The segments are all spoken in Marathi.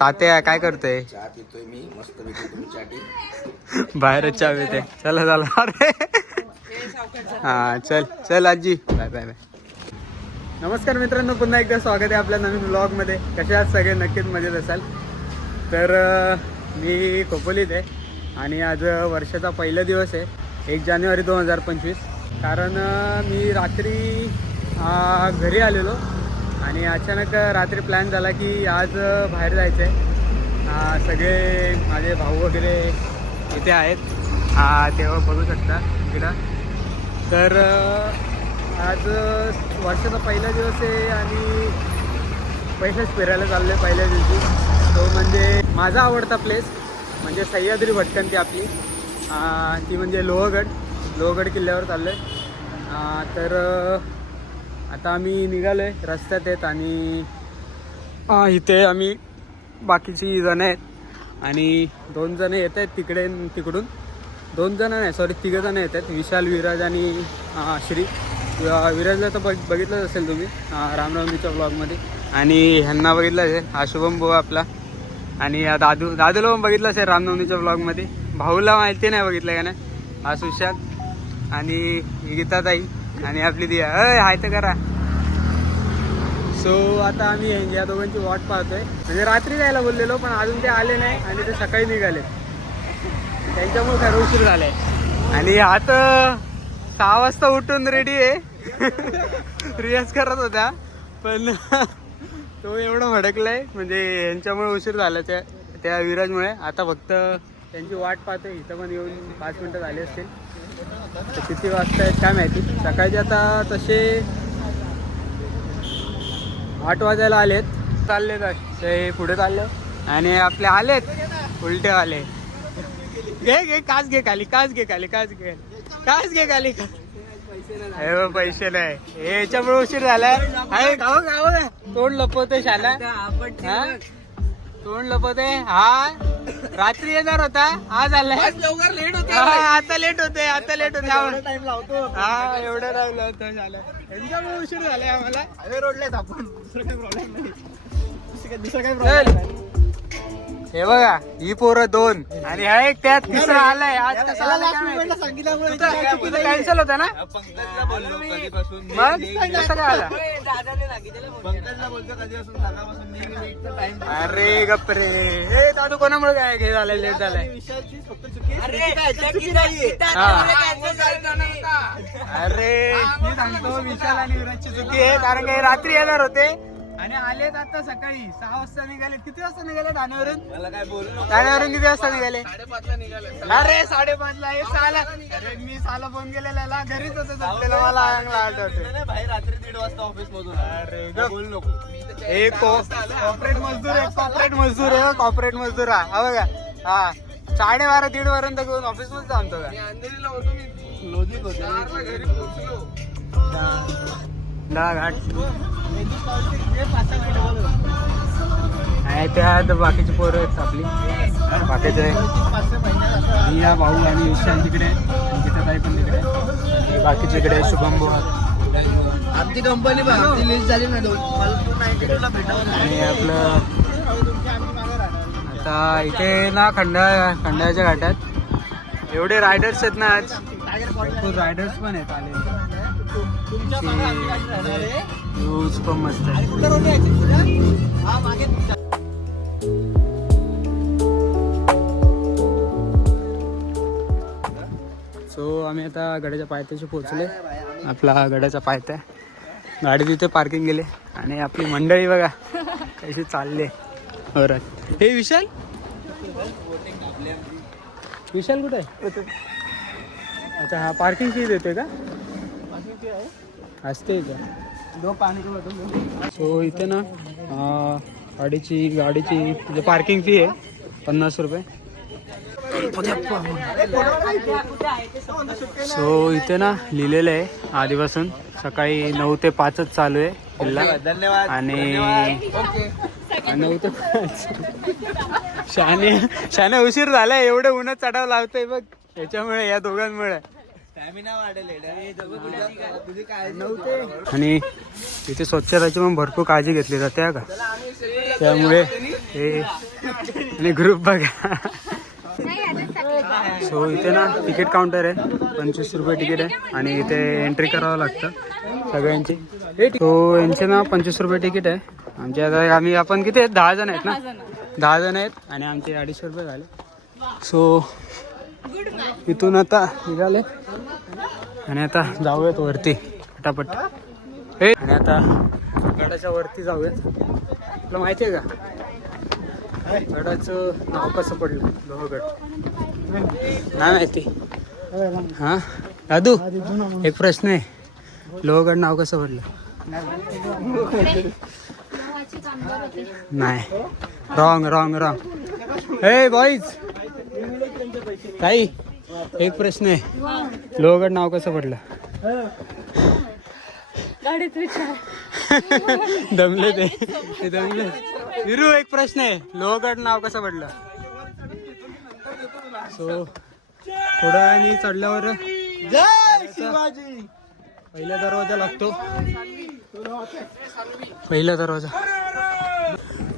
तात्या काय करतोय? चहा पितोय मी मस्त पैकी. तुम्ही चहा बाहेरच चहा पिते. चला चला. अरे हा चल चल आजी. Bye bye bye. नमस्कार मित्रांनो, पुन्हा एकदा स्वागत आहे आपल्या नवीन व्लॉगमध्ये. कसे आहात सगळे? नक्कीच मजेत असाल. तर मी खोपोलीत आहे आणि आज वर्षाचा पहिला दिवस आहे, 1 जानेवारी 2025. कारण मी रात्री घरी आलेलो आणि अचानक रात्री प्लॅन झाला की आज बाहेर जायचं आहे. सगळे माझे भाऊ वगैरे इथे आहेत, तेव्हा बघू शकता इकडं. तर आज वर्षाचा पहिला दिवस आहे आणि पैसेच फिरायला चाललो आहे पहिल्या दिवशी. तो म्हणजे माझा आवडता प्लेस म्हणजे सह्याद्री भटकंती आपली, ती म्हणजे लोहगड किल्ल्यावर चाललो आहे. तर आता आम्ही निघालो आहे, रस्त्यात आहेत आणि इथे आम्ही बाकीची जणं आहेत आणि 2 जणं येत आहेत तिकडून 2 जणं नाही, सॉरी 3 जणं येत आहेत. विशाल, विराज आणि श्री. विराजला तर बघितलंच असेल तुम्ही रामनवमीच्या ब्लॉगमध्ये, आणि ह्यांना बघितलं असेल, हा शुभम भाऊ आपला, आणि दादूला पण बघितलं असेल रामनवमीच्या ब्लॉगमध्ये. भाऊला माहिती नाही बघितलं का नाही, हा सुशांत आणि गीताताई आणि आपली दिया. हाय तर करा. सो आता आम्ही या दोघांची वाट पाहतोय. म्हणजे रात्री जायला बोललेलो पण अजून ते आले नाही आणि ते सकाळी निघाले, त्यांच्यामुळे खरं उशीर झालाय. आणि आता 6 वाजता उठून रेडी आहे. रियाज करत होता पण तो एवढं भडकलाय, म्हणजे यांच्यामुळे उशीर झाला त्या विराजमुळे. आता फक्त त्यांची वाट पाहतोय. इथं पण येऊन 5 मिनटं झाले असतील. तर किती वाजता आहेत काय माहिती. सकाळचे आता तसे 8 वाजायला आलेत. चाललेत ते पुढे चालले आणि आपले आलेत उलटेवाले. घे काच घे खाली, काच घे खाली. पैसे नाही, याच्यामुळे उशीर झालाय. तोंड लपवते शाला, तोंड लपवते. हा रात्री येणार होता, आज आलाय. लवकर लेट होते, आता लेट होते. हा एवढा टाइम लावतो शाला. यांच्यामुळे उशीर झालाय आम्हाला. रोडलाच आपण, दुसरं काही प्रॉब्लेम नाही. हे बघा, ही पोरं 2 आणि हा एक त्यात तिसरा आलाय. आज कॅन्सल होता ना, मग कसं काय आला? अरे गप्रे, हे दादू कोणामुळे काय हे झालंय, लेट झालाय? अरे मी सांगतो, विशाल आणि विराजची चुकी आहे. कारण काही रात्री येणार होते आणि आलेत आता सकाळी 6 वाजता निघाले. किती वाजता निघाले ठाण्यावरून? किती वाजता निघाले? 5:30. अरे 5:30ला हे 6ला. अरे मी 6ला फोन केलेला, घरीच होतो झोपलेलो. मला आठवते रात्री 1:30 वाजता ऑफिस मधून. अरे बोल नको. एक कॉर्पोरेट मजदूर आहे. कॉर्पोरेट मजदूर हा बघा. हा 12:30 1:30 पर्यंत घेऊन ऑफिस मध्ये थांबतो का? घाट त्यात बाकीची पोरं आहेत आपली, बाकीचे या भाऊ आणि विशाल तिकडे, गीताताई पण तिकडे, बाकीच्या इकडे शुभम भाऊ. आपली कंपनी लिस्ट झाली ना, आणि आपलं आता इथे ना खंडाळ्याच्या घाटात एवढे रायडर्स आहेत ना, आज भरपूर रायडर्स पण आहेत आले. न्यूज पण मस्त आहे. सो आम्ही आता गडाच्या पायथ्याशी पोहोचले. आपला गडाचा पायथ्या, गाडी तिथे पार्किंग गेले आणि आपली मंडळी बघा कशी चालले. बरं, हे विशाल कुठे आहे? अच्छा, हा पार्किंग फी देतोय का? असते का? सो इथे ना गाडीची म्हणजे पार्किंग फी आहे 50 रुपये. सो इथे ना लिहिलेलं आहे आधीपासून, सकाळी 9 ते 5च चालू आहे किल्ला. धन्यवाद. आणि 9 ते 5 शाने उशीर झालाय. एवढं उन्हात चढावं लागतंय बघ, याच्यामुळे, या दोघांमुळे. आणि इथे स्वच्छतेची पण भरपूर काळजी घेतली जाते का. त्यामुळे हे आणि ग्रुप बघा. सो इथे ना तिकीट काउंटर आहे, 25 रुपये तिकीट आहे आणि इथे एंट्री करावं लागतं सगळ्यांची. तो यांचे ना 25 रुपये तिकीट आहे. आमचे आता आपण किती आहेत, 10 जण आहेत ना, 10 जण आहेत आणि आमचे 250 रुपये झाले. सो इथून आता निघाले आणि आता जाऊयात वरती पटापट. आणि आता गडाच्या वरती जाऊयात. तुला माहिती आहे का गडाचं नाव कसं पडलं, लोहगड? नाही माहिती? हां दादू, एक प्रश्न आहे, लोहगड नाव कसं पडलं? नाही, रॉंग रॉंग रॉंग. हे बॉईज, ताई एक प्रश्न आहे, लोहगड नाव कसं पडलं? दमले ते दमले. विरू, एक प्रश्न आहे, लोहगड नाव कसं पडलं? सो थोडं आणि चढल्यावर पहिला दरवाजा लागतो, पहिला दरवाजा.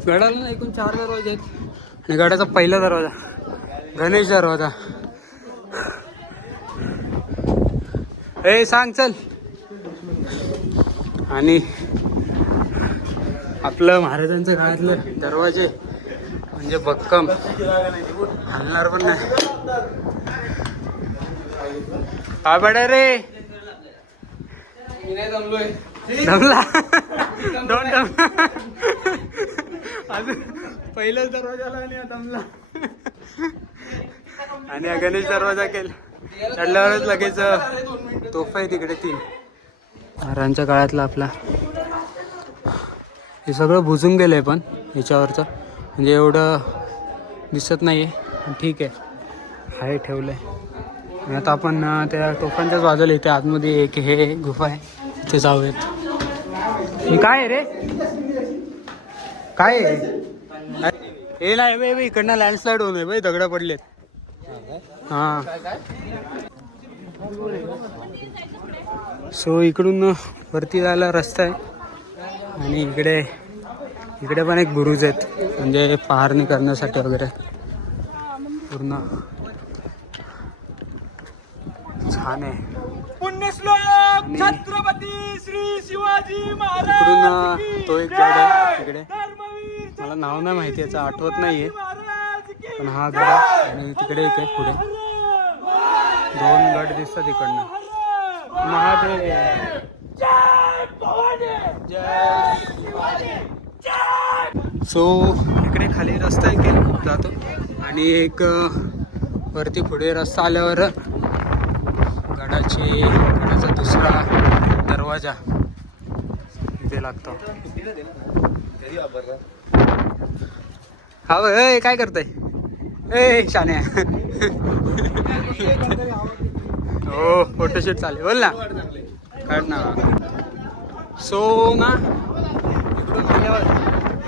गडाला ना एकूण 4 दरवाजे आहेत आणि गडाचा पहिला दरवाजा गणेश दरवाजा. ए सांग चल. आणि आपलं महाराजांच्या काळातलं दरवाजे म्हणजे भक्कम, हलणार पण नाही. हा बडा रे, दमला दोन अजून पहिल्याच दरवाजाला आणि दमला. आणि गणेश दरवाजा केला चढल्यावरच लगेच तोफा आहे तिकडे 3. महाराजांच्या काळातला आपला हे सगळं बुजून गेलंय पण ह्याच्यावरचं म्हणजे एवढं दिसत नाही आहे. ठीक आहे, आहे ठेवलंय. आणि आता आपण त्या तोफांच्याच बाजूला इथे आतमध्ये एक हे गुफा आहे, तिथे जाऊयात. काय आहे रे, काय आहे हे? नाही बाई, इकडनं लँडस्लाईड होऊ नये बाई, दगडं पडलेत. हां, सो इकडून वरती जायला रस्ता आहे आणि इकडे पण एक बुरुज आहेत म्हणजे पहारणी करण्यासाठी वगैरे. पूर्ण छान आहे. पुण्यश्लोक छत्रपती श्री शिवाजी महाराज. इकडून तो एक गड आहे तिकडे, मला नाव नाही माहिती, याचं आठवत नाहीये, पण हा गड आहे. आणि तिकडे एक आहे पुढे 2 गड दिसतात इकडनं. महादेव सो इकडे खाली रस्ता एक जातो आणि एक वरती पुढे रस्ता आल्यावर गडाचा दुसरा दरवाजा इथे लागतो. हा भाई, काय करताय? ए शान्या. हो, फोटोशूट चालेल, बोल ना, काढ ना. सो ना इकडून आल्यावर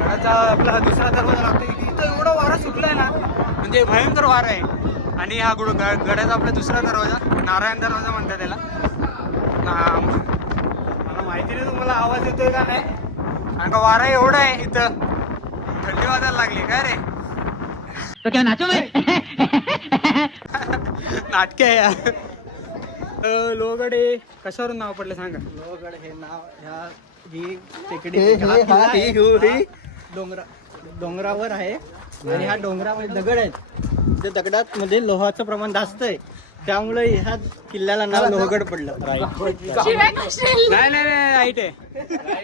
गडाचा आपला दुसरा दरवाजा लागतो. इथं एवढा वारा सुटलाय ना, म्हणजे भयंकर वारा आहे. आणि हा गडाचा आपला दुसरा दरवाजा नारायण दरवाजा म्हणतात त्याला. मला माहिती नाही तुम्हाला आवाज येतोय का नाही, कारण का वारा एवढा आहे इथं, थंडी वाजायला लागली काय रे. तो क्या नाचो नाटके आहे यार. लोहगड हे कशावरून नाव पडलं सांगा? लोहगड हे नाव ही टेकडी डोंगरावर आहे आणि ह्या डोंगरामध्ये दगड आहेत. त्या दगडात मध्ये लोहाचं प्रमाण जास्त आहे, त्यामुळे ह्या किल्ल्याला नाव लोहगड पडलं. नाही राईट आहे.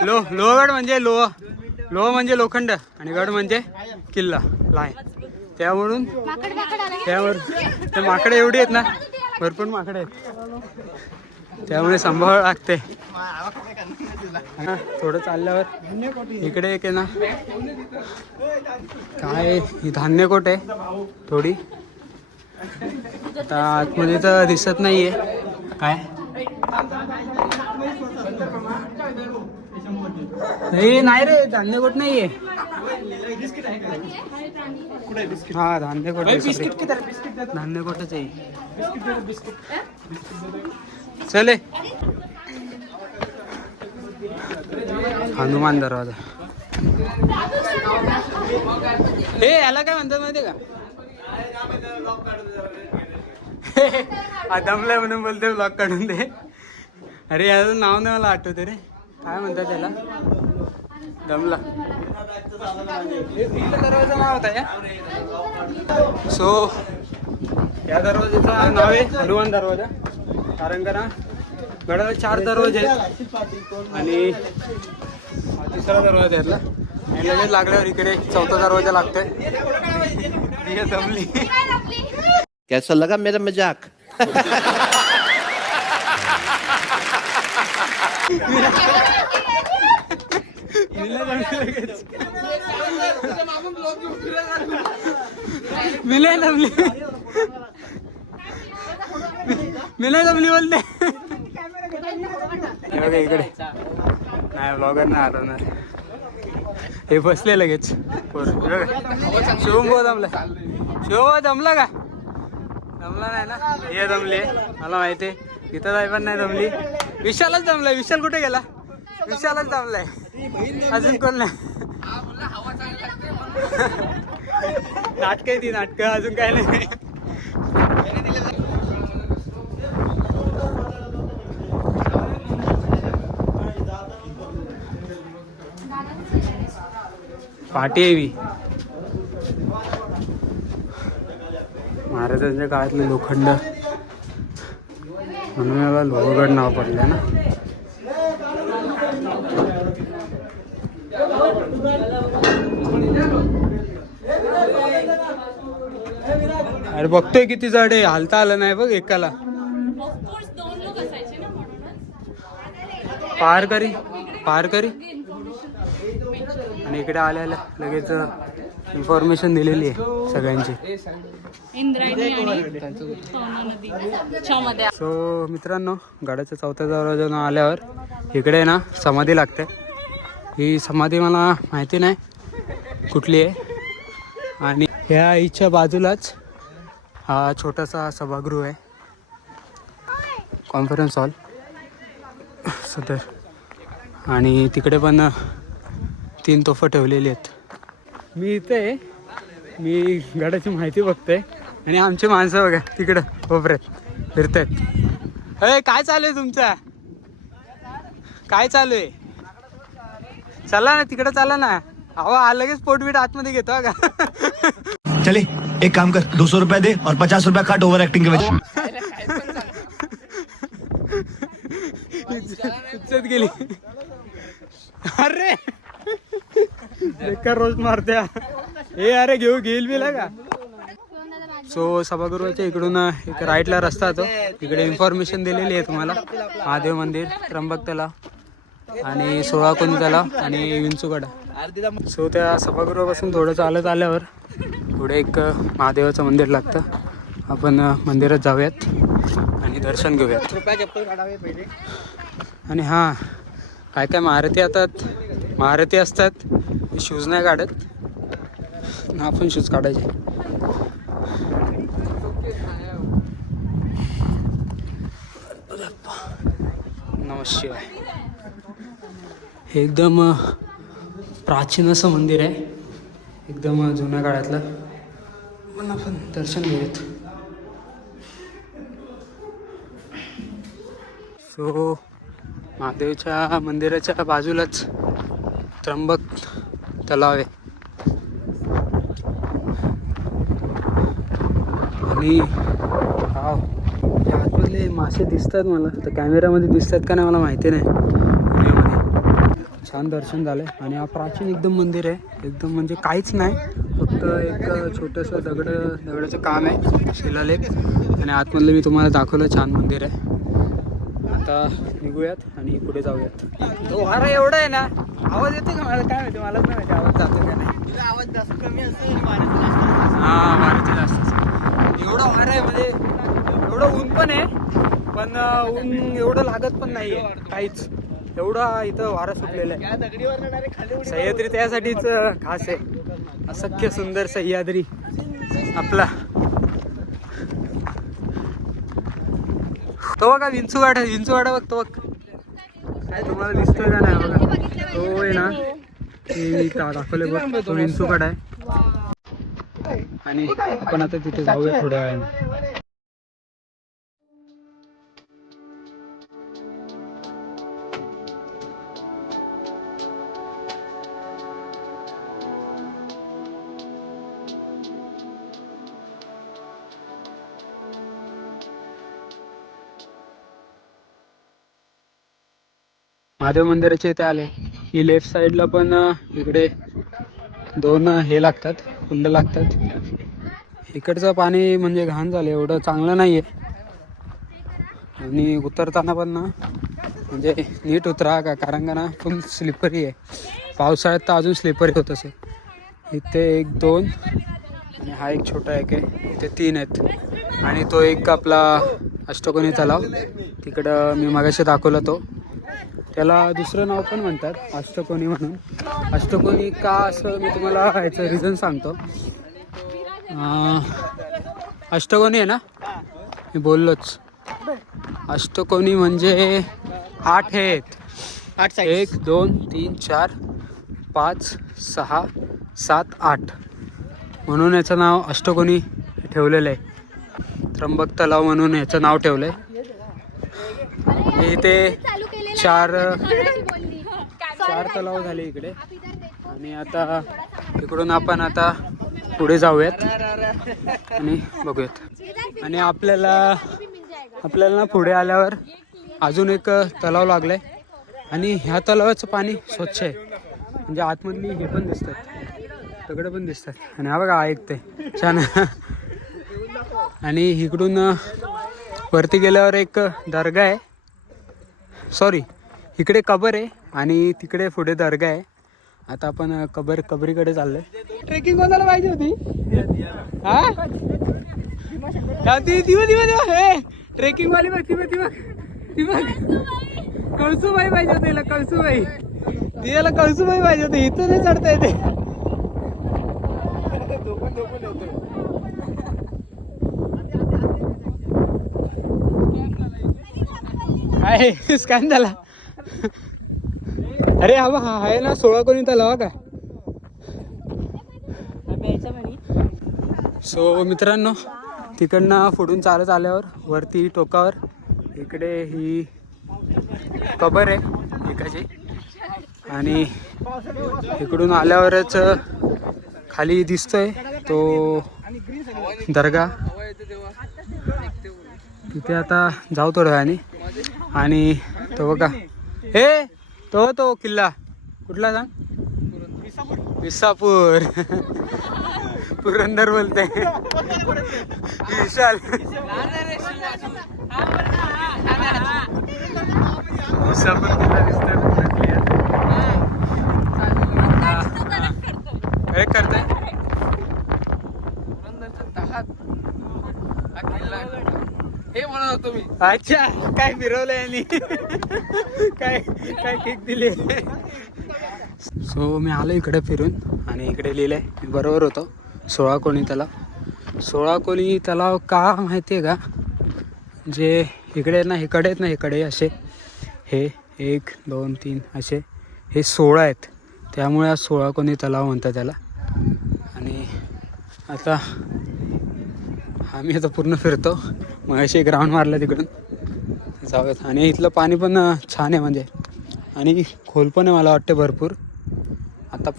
लोहगड म्हणजे लोह म्हणजे लोखंड आणि गड म्हणजे किल्ला लाय. त्यावरून ते माकडे एवढी आहेत ना, भरपूर माकडे आहेत, त्यामुळे सांभाळ लागते. थोडं चालल्यावर इकडे एक आहे ना, काय धान्यकोट आहे थोडी. आता आतमध्ये तर दिसत नाहीये काय. नाही रे, धान्यकोट नाहीये. हा धान्यकोट, धान्यकोटच आहे. चले, हनुमान दरवाजा. हे याला काय म्हणतात माहितीये का? दमलाय म्हणून बोलते ब्लॉग काढून दे. अरे याचं नाव नाही मला आठवते रे, काय म्हणतात त्याला? दमला. दरवाजा नाव होता या. सो या दरवाजाचं नाव आहे हनुमान दरवाजा. कारण का ना गडाला 4 दरवाजे आहेत आणि तिसरा दरवाजा यातला आणि लगेच लागल्यावर इकडे 4था दरवाजा लागतोय. दमली. कैसा लगा मेरा मजाक? मिले दमली बोलते. इकडे नाही ब्लॉगर नाही आला. हे बसले लगेच. शिवम दमला. शिव दमला का? दमला नाही ना. हे दमले मला माहिती आहे. इथं जाय पण नाही दमली. विशालच दमलाय. विशाल कुठे गेला? विशालच दमलाय. अजून कोण नाही. नाटक आहे ती नाटक. अजून काय नाही. पाटी आहे महाराजांच्या काळातलं लोखंड म्हणून याला लोहगड नाव पडलं ना. अरे बघतोय किती जड आहे. हालता आलं नाही बघ एकाला. पार करी आणि इकडे आल्या लगेच इन्फॉर्मेशन दिलेली आहे सगळ्यांची. सो मित्रांनो गडाच्या 4थ्या दरवाजानं आल्यावर इकडे ना समाधी लागते. ही समाधी मला माहिती नाही कुठली आहे. आणि ह्या आईच्या बाजूलाच हा छोटासा सभागृह आहे, कॉन्फरन्स हॉल सदर. आणि तिकडे पण 3 तोफा ठेवलेली आहेत. मी इथे आहे. मी गडाची माहिती बघतोय आणि आमची माणसं बघा तिकडं कोपऱ्यात फिरत आहेत. अरे काय चालू आहे तुमचा? काय चालू आहे? चला ना तिकडं चला ना. अहो लगेच पोटबीट आतमध्ये घेतो का? चले एक काम कर 200 रुपया दे और 50 रुपया काट ओवर एक्टिंग के वजह. इज्जत गेली. अरे बेकार रोज मारत्या. हे अरे घेईल बिला का? सो सभागृहाच्या इकडून एक राईटला रस्ता येतो. इकडे इन्फॉर्मेशन दिलेली आहे तुम्हाला. महादेव मंदिर, त्र्यंबक तलाव आणि 16 कोणी तलाव आणि विंचूगडा. सो त्या सभागृहापासून थोडं चालत आल्यावर पुढे एक महादेवाचं मंदिर लागतं. आपण मंदिरात जाऊयात आणि दर्शन घेऊयात. आणि हां काय काय महारथी असतात. शूज नाही काढत ना, आपण शूज काढायचे. नमस्कार. हे एकदम प्राचीन असं मंदिर आहे, एकदम जुन्या काळातलं. पण आपण दर्शन घेऊयात. सो महादेवच्या मंदिराच्या बाजूलाच त्र्यंबक तलाव आहे. आणि आतमधले मासे दिसतात मला. तर कॅमेऱ्यामध्ये दिसतात का नाही मला माहिती नाही. व्हिडिओमध्ये छान दर्शन झालं. आणि हा प्राचीन एकदम मंदिर आहे. एकदम म्हणजे काहीच नाही, फक्त एक छोटंसं दगडाचं काम आहे, शिलालेख. आणि आतमधलं मी तुम्हाला दाखवलं. छान मंदिर आहे. आता निघूयात आणि पुढे जाऊयात. तो वारा एवढा आहे ना, आवाज येतो का मला काय माहिती. मलाच नाही माहिती आवाज जातो का नाही. आवाज जास्त कमी असतो. हां वाऱ्याचे जास्त. एवढा वारा आहे म्हणजे एवढं ऊन पण आहे, पण ऊन एवढं लागत पण नाही आहे काहीच. एवढा इथं वारा सुटलेला आहे. सह्याद्री त्यासाठीच खास आहे. असख्य सुंदर सह्याद्री आपला. तो बघा विंचूवाडा बघ. तो बघ काय तुम्हाला दिसतोय का नाही बघा. तो आहे ना ते दाखवले बघ, तो विंचूकड आहे. आणि आपण आता तिथे जाऊया थोड्या वेळाने. महादेव मंदिराच्या इथे आले की लेफ्ट साईडला पण इकडे 2 हे लागतात, कुंड लागतात. इकडचं पाणी म्हणजे घाण झालं, एवढं चांगलं नाही आहे. आणि उतरताना पण ना म्हणजे नीट उतरा का, कारण का ना फुल स्लिपरी आहे. पावसाळ्यात तर अजून स्लिपरी होत असेल. इथे 1 2 आणि हा एक छोटा एक आहे, इथे 3 आहेत. आणि तो एक आपला अष्टकोनी तलाव तिकडं मी मगाशी दाखवला तो, त्याला दुसरं नाव पण म्हणतात अष्टकोनी म्हणून. अष्टकोनी का असं मी तुम्हाला ह्याचं रिझन सांगतो. अष्टकोनी आहे ना, मी बोललोच. अष्टकोनी म्हणजे 8 आहेत. 1 2 3 4 5 6 7 8 म्हणून याचं नाव अष्टकोनी ठेवलेलं आहे. त्र्यंबक तलाव म्हणून याचं नाव ठेवलं आहे. इथे 4 तलाव झाले इकडे. आणि आता इकडून आपण आता पुढे जाऊयात आणि बघूयात. आणि आपल्याला ना पुढे आल्यावर अजून एक तलाव लागलाय. आणि ह्या तलावाचं पाणी स्वच्छ आहे, म्हणजे आतमधली हे पण दिसतात, दगडं पण दिसतात. आणि हा बघा ऐकते छान. आणि इकडून वरती गेल्यावर एक दर्गा आहे, सॉरी इकडे कबर आहे आणि तिकडे पुढे दर्गा आहे. आता आपण कबरीकडे चाललोय. ट्रेकिंग कोणाला पाहिजे होती? हा ट्रेकिंग वाली बघ, ती बघ कळसूबाई पाहिजे होती, याला कळसूबाई पाहिजे होती. इथं नाही चढता येते. काय स्कॅन झाला? अरे हा आहे ना 16 कोणी तलाव का. सो मित्रांनो, तिकडनं पुढून चालत आल्यावर वरती टोकावर इकडे ही कबर आहे एकाची. आणि इकडून आल्यावरच खाली दिसतोय तो दर्गा. तिथे आता जाऊ थोड्या वेळाने. आणि तो बघा, तो किल्ला कुठला सांग? विसापूर. पुरंदर बोलते विशाल. विसापूर किल्ला दिसतोय. करेक्ट करताय. हे म्हणत होतो मी. अच्छा, काय फिरवलंय यांनी. काय किक दिली. सो मी आलो इकडे फिरून आणि इकडे लिहिलंय, मी बरोबर होतो. 16 कोणी तलाव. 16 कोणी तलाव का माहिती आहे का? जे इकडे ना, इकडे असे हे 1 2 3 असे हे 16 आहेत, त्यामुळे आज 16 कोणी तलाव म्हणतात त्याला. आणि आता आम्ही आता पूर्ण फिरतो. मग असे ग्राउंड मारलं तिकडून जाऊयात. आणि इथलं पाणी पण छान आहे, म्हणजे आणि खोल पण आहे मला वाटतं भरपूर. आता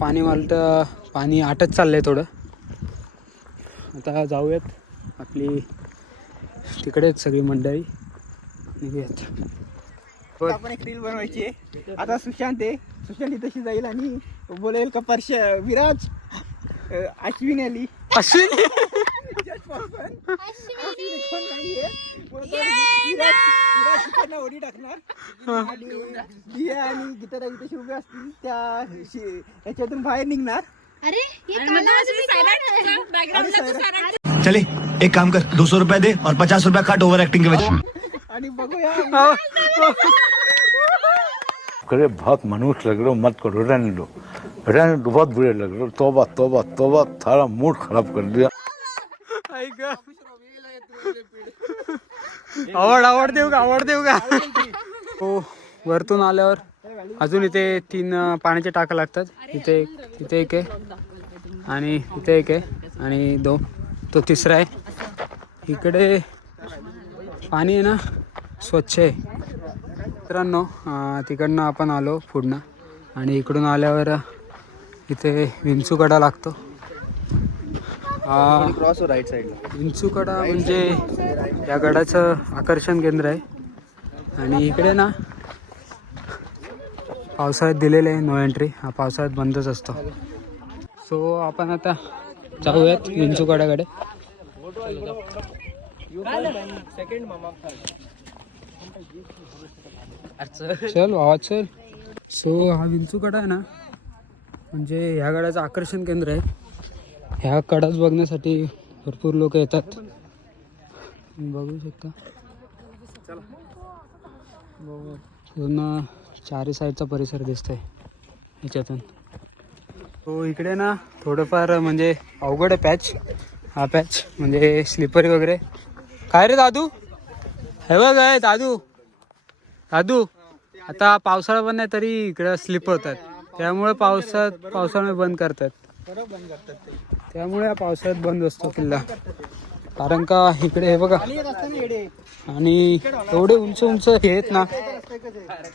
पाणी आटत चाललंय थोडं. आता जाऊयात. आपली तिकडेच सगळी मंडळी निघूयात. आपण एक रील बनवायची आहे. आता सुशांत तशी जाईल आणि बोलेल का विराज अश्विन आली. अश्विन ओढी टाकणार आणि गीता तशी उभे असतील त्या याच्यातून बाहेर निघणार. चले एक काम कर, 200 रुपया दे और 50 रुपया काट ओवर एक्टिंग के वजह. आणि बघूया. करे बहुत मनुष्य लग रहे हो, मत करो, रहने दो, बहुत बुरे लग रहे हो. तौबा तौबा तौबा, थारा मूड खराब कर दिया. आवड देऊ का? हो, वरतून आल्यावर अजून इथे 3 पाण्याचे टाका लागतात. इथे एक आहे आणि इथे एक आहे आणि तो तिसरा आहे. इकडे पाणी आहे ना स्वच्छ आहे. मित्रांनो तिकडनं आपण आलो पुढनं आणि इकडून आल्यावर इथे विंचूकडा लागतो. क्रॉस राईट साईडला. विंचूकडा म्हणजे या गडाचं आकर्षण केंद्र आहे. आणि इकडे ना पावसाळ्यात दिलेलं आहे नो एंट्री. हा पावसाळ्यात बंदच असतो. सो आपण आता जाऊयात विंचूकड्याकडे. चल भावा चल. सो हा विंचूकडा आहे ना म्हणजे ह्या गडाचं आकर्षण केंद्र आहे. ह्या कडाच बघण्यासाठी भरपूर लोक येतात. बघू शकता पूर्ण चारी साईडचा परिसर दिसतोय ह्याच्यातून. तो इकडे ना थोडंफार म्हणजे अवघड आहे पॅच. हा पॅच म्हणजे स्लिपरी वगैरे. काय रे दादू हे बघ आहे दादू आता पावसाळा पण नाही तरी इकडं स्लिप होतात. त्यामुळे पावसाळ्यात बंद करतात. त्यामुळे पावसाळ्यात बंद असतो किल्ला. कारण का इकडे हे बघा आणि एवढे उंच हे आहेत ना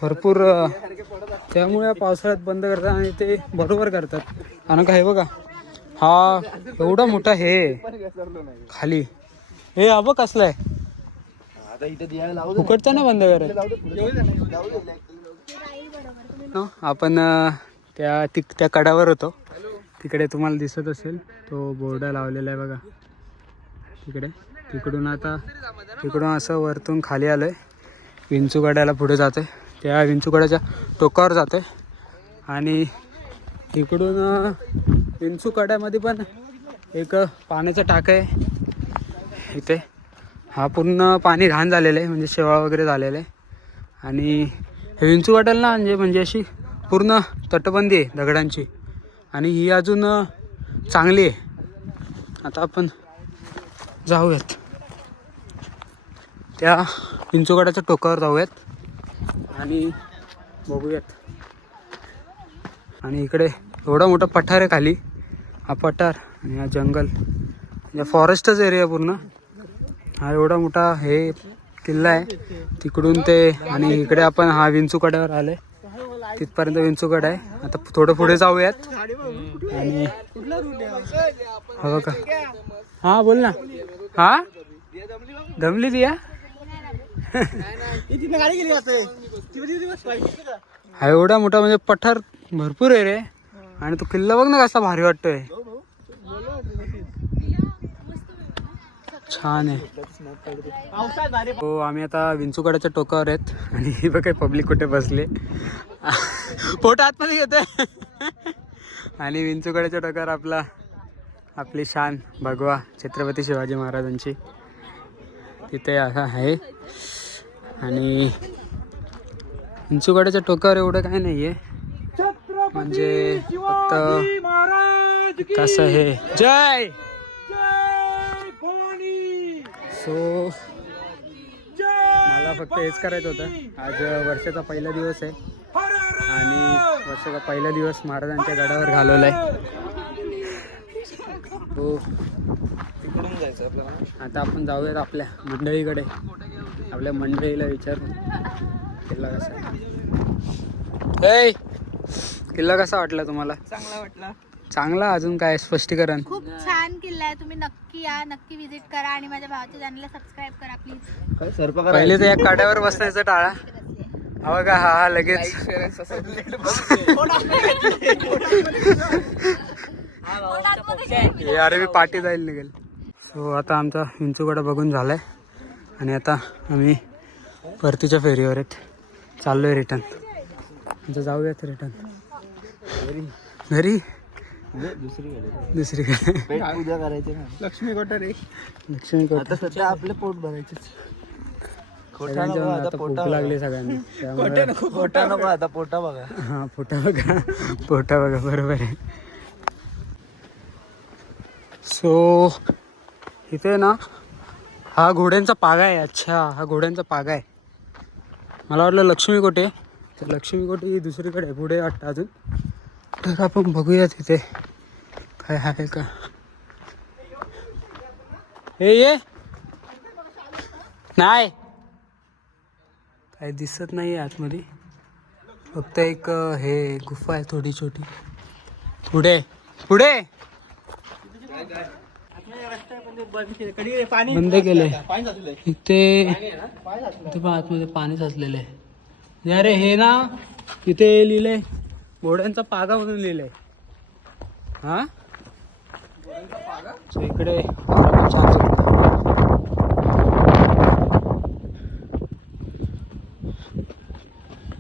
भरपूर. त्यामुळे पावसाळ्यात बंद करतात आणि ते बरोबर करतात. कारण का हे बघा हा एवढा मोठा हे खाली हे बघ कसलं आहे. फुकटचं ना बंद करत. आपण त्या कडावर होतो. तिकडे तुम्हाला दिसत असेल तो बोर्ड लावलेला आहे बघा तिकडून असं वरतून खाली आलोय. विंचूकड्याला पुढे जाते. त्या विंचूकड्याच्या टोकावर जाते आणि इकडून विंचूकड्यामध्ये पण एक पाण्याचा टाका आहे इथे. हा पूर्ण पाणी घाण झालेलं आहे म्हणजे शेवाळ वगैरे झालेलं आहे. आणि हे विंचूकड्याला ना म्हणजे अशी पूर्ण तटबंदी आहे दगडांची आणि ही अजून चांगली आहे. आता आपण जाऊयात त्या विंचूकड्याच्या टोकावर जाऊयात आणि बघूयात. आणि इकडे एवढा मोठा पठार आहे खाली. हा पठार आणि हा जंगल म्हणजे फॉरेस्टच एरिया पूर्ण. हा एवढा मोठा हे किल्ला आहे तिकडून ते. आणि इकडे आपण हा विंचूकड्यावर आले. तिथपर्यंत विंचूकड आहे. आता थोडं पुढे जाऊयात. आणि हो का हा बोल ना. हा दमली ती हा एवढा मोठा म्हणजे पठार भरपूर आहे रे. आणि तो किल्ला बघ ना कसा भारी वाटतोय. छान आहे. हो आम्ही आता विंचूकड्याच्या टोकावर आहेत आणि बघा पब्लिक कुठे बसले. फोटो आतमध्ये घेते. आणि विंचूकड्याच्या टोकावर आपली शान भगवा छत्रपती शिवाजी महाराजांची तिथे आहे. आणि विंचूकड्याच्या टोकावर एवढं काही नाही आहे म्हणजे फक्त कसं आहे जय. सो मला फक्त हेच करायचं होतं. आज वर्षाचा पहिला दिवस आहे आणि वर्षाचा पहिला दिवस महाराजांच्या गडावर घालवला आहे. तो तिकडून जायचं आपल्याला. आता आपण जाऊयात आपल्या मंडळीकडे. आपल्या मंडळीला विचारू किल्ला कसा. किल्ला कसा वाटला तुम्हाला? चांगला वाटला. चांगला. अजून काय स्पष्टीकरण? खूप छान किल्ला आहे. तुम्ही नक्की या, नक्की विजिट करा आणि माझ्या भावाच्या चॅनलला सबस्क्राईब करा प्लीज. पहिले तर या काड्यावर बसण्याचं टाळा. हा बघा हा लगेच अरे मी पाठी जाईल निघेल. सो आता आमचा विंचूकडा बघून झालाय आणि आता आम्ही परतीच्या फेरीवर आहेत. चाललोय रिटर्न. आता जाऊयात रिटर्न घरी. दुसरीकडे उद्या करायचे ना. लक्ष्मी कोठारे. लक्ष्मी आता सध्या आपले पोट भरायचे. आता भूक लागली सगळ्यांनी त्यामुळे पोटा नको आता पोटा बघा. हा पोटा बघा बरोबर आहे. सो इथे ना हा घोड्यांचा पागा आहे. अच्छा हा घोड्यांचा पागा आहे. मला वाटलं लक्ष्मी कोठे तर लक्ष्मीकोटी दुसरीकडे आहे, पुढे वाटतं अजून. तर आपण बघूया तिथे काय आहे का. हे ये नाही, काय दिसत नाही आतमध्ये, फक्त एक हे गुफा आहे थोडी छोटी. पुढे पुढे बंद केलंय इथे. इथे पण आतमध्ये पाणी साचलेलं आहे. अरे हे ना इथे लिहिलंय घोड्यांचा पागा म्हणून लिहिलंय. हा सो इकडे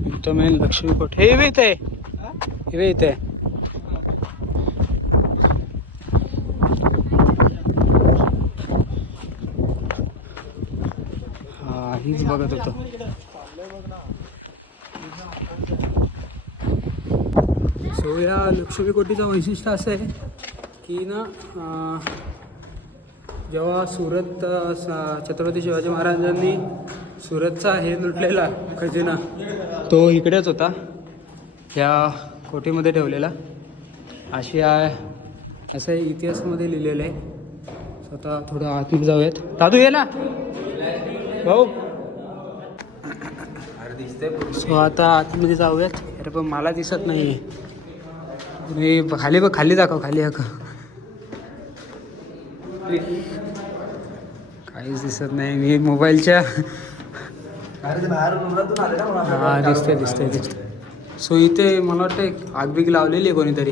इथं मेन लक्ष्मीकोट हे इथे इथे. हा हीच बघत होतो. सो या लक्ष्मीकोटीचं वैशिष्ट्य असं आहे की ना जेव्हा सुरत छत्रपती शिवाजी महाराजांनी सुरतचा हे लुटलेला खजिना तो इकडेच होता, या कोटीमध्ये ठेवलेला. अशी असं इतिहासामध्ये लिहिलेलं आहे. स्वतः थोडं आतमध्ये जाऊयात. दादू ये ना भाऊ. सो आता आतमध्ये जाऊयात. अरे पण मला दिसत नाही. मी खाली दाखव, खाली दाखव. काहीच दिसत नाही. मी मोबाईलच्या हा दिसतंय. सो इथे मला वाटतं आगबीग लावलेली आहे कोणीतरी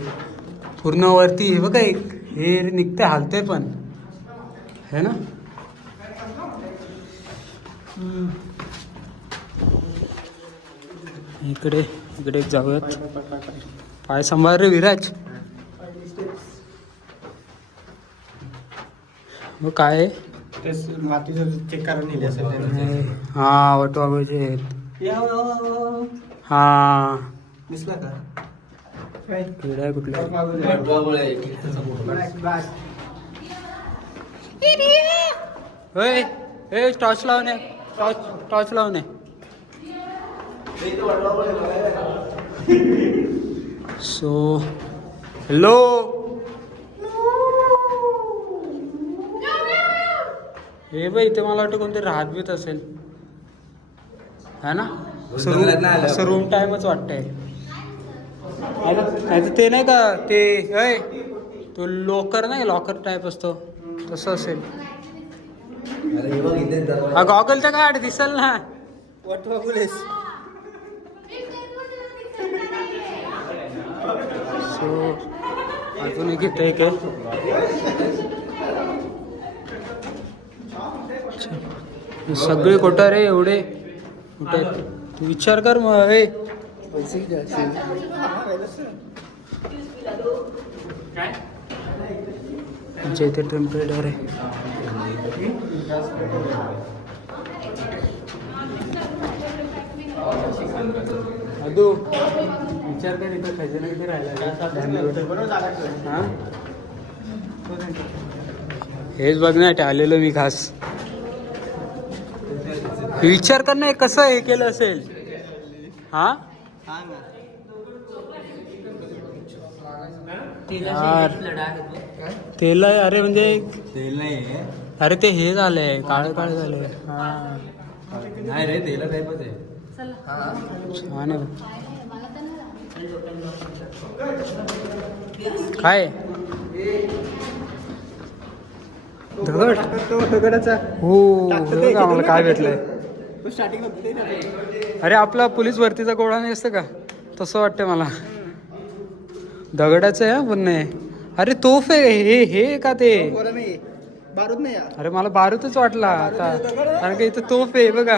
पूर्ण वरती. हे बघा एक हे निघते हालते पण है ना. इकडे जाऊयात. पाय सांभाळ रे विराज. मग काय मातीचं चेक करून नेले असेल. हा वटवाघळचे आहेत. हा दिसला का किडा आहे कुठला. होय टॉर्च लावणे, टॉर्च लावणे. सो हॅलो हे बाई इथे मला वाटतं कोणतरी राहत बीत असेल है ना. असं रूम टाईमच वाटतंय. नाही ते नाही का ते तो लॉकर नाही, लॉकर टाईप असतो तसं असेल. हा गॉगलचा काढ दिसेल ना. सो अजून एक इथे एक सगळे कोठारे एवढे कुठे. तू विचार कर मग. इथे टेम्परेचर आहे. अदू विचार कर इथं खजिना किती राहिला. हा हेच बघण्यासाठी आलेलो मी खास. विचार कर ना कसं हे केलं असेल. हा यार तेल आहे. अरे म्हणजे तेल नाही. अरे ते हे झालंय काळे काळे झालंय. हा नाही रे तेला टाईपच आहे. छान आहे. काय दगडाचा हो आम्हाला काय भेटलंय. स्टार्टिंगला अरे आपला पोलीस भरतीचा गोळा नाही असतं का तसं वाटतं मला. दगडाचं आहे पण नाही. अरे तोफ आहे हे का ते. बारूद नाही. अरे मला बारूदच वाटला आता कारण की इथं तोफ आहे बघा.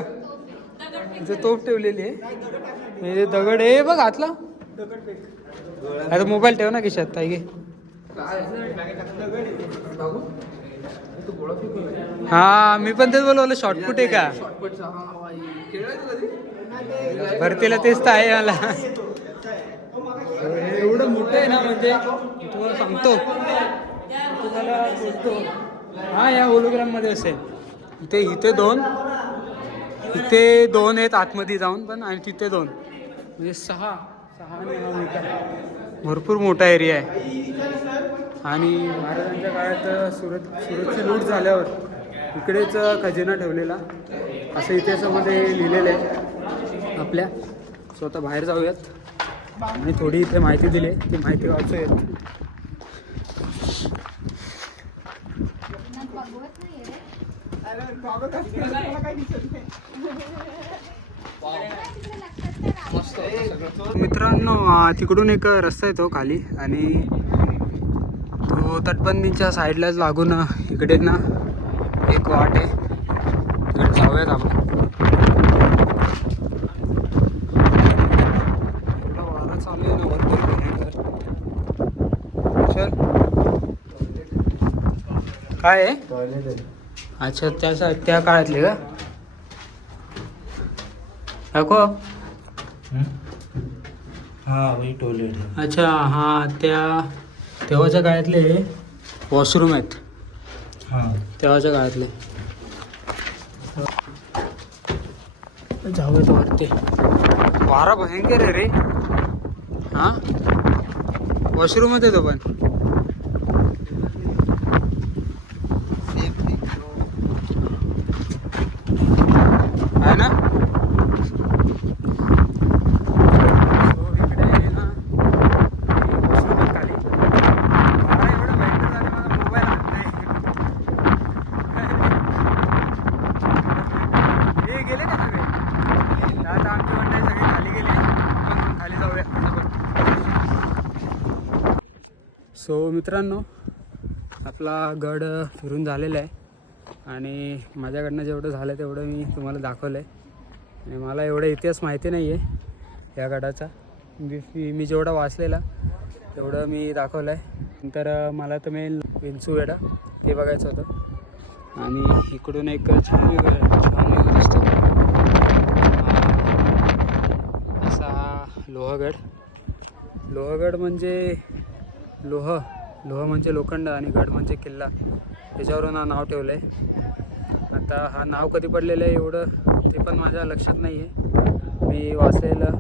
इथं तोफ ठेवलेली आहे. हे दगड आहे बघ आतला. आता मोबाईल ठेव ना खिशात ताई घे. हा मी पण तेच बोलवलं शॉर्टपुट आहे का. भरतीला तेच तर आहे मला. एवढं मोठं आहे ना म्हणजे तुम्हाला सांगतो तुम्हाला बोलतो. हा या होलोग्राम मध्ये असेल. इथे दोन आहेत आतमध्ये जाऊन पण आणि तिथे दोन म्हणजे सहा आणि 9 एकर भरपूर मोठा एरिया आहे. आणि महाराजांच्या काळात सुरतची लूट झाल्यावर इकडेच खजिना ठेवलेला असं इतिहासामध्ये लिहिलेलं आहे आपल्या. स्वतः बाहेर जाऊयात आणि थोडी इथे माहिती दिली आहे ती माहिती वाचूयात. मित्रांनो तिकडून एक रस्ता येतो खाली आणि तो तटबंदीच्या साईडलाच लागून इकडे ना एक वाट आहे. तिकडे जाऊयात आपण. एवढा वारा चालू आहे ना वरती. चल काय आहे? अच्छा त्या काळातले का दाखव. हाँ वही टॉयलेट है. अच्छा हां तेव्हाच्या काळातले वॉशरूम आहेत. हाँ तेव्हाच्या काळातले. जाऊयात वरती. वारा भयंकर आहे रे. हां वॉशरूमच येतो पण आहे ना. सो मित्रांनो आपला गड फिरून झालेला आहे आणि माझ्याकडनं जेवढं झालं तेवढं मी तुम्हाला दाखवलं आहे. आणि मला एवढा इतिहास माहिती नाही आहे या गडाचा. मी जेवढा वाचलेला तेवढं मी दाखवलं आहे. नंतर मला तर मेन विंचूवेढा ते बघायचं होतं. आणि इकडून एक छान व्ह्यू दिसतो असा हा लोहगड म्हणजे लोह म्हणजे लोखंड आणि गड म्हणजे किल्ला त्याच्यावरून हा नाव ठेवलं आहे. आता हा नाव कधी पडलेलं आहे एवढं ते पण माझ्या लक्षात नाही आहे. मी वाचलेलं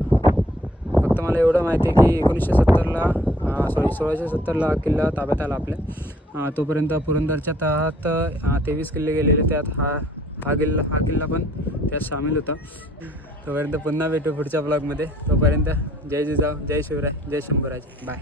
फक्त मला एवढं माहिती आहे की 1670ला हा किल्ला ताब्यात आला आपल्या. तोपर्यंत पुरंदरच्या तहात 23 किल्ले गेलेले त्यात हा किल्ला पण त्यात सामील होता. तोपर्यंत पुन्हा भेटू पुढच्या ब्लॉगमध्ये. तोपर्यंत जय जिजाऊ, जय शिवराय, जय शंभूराज. बाय.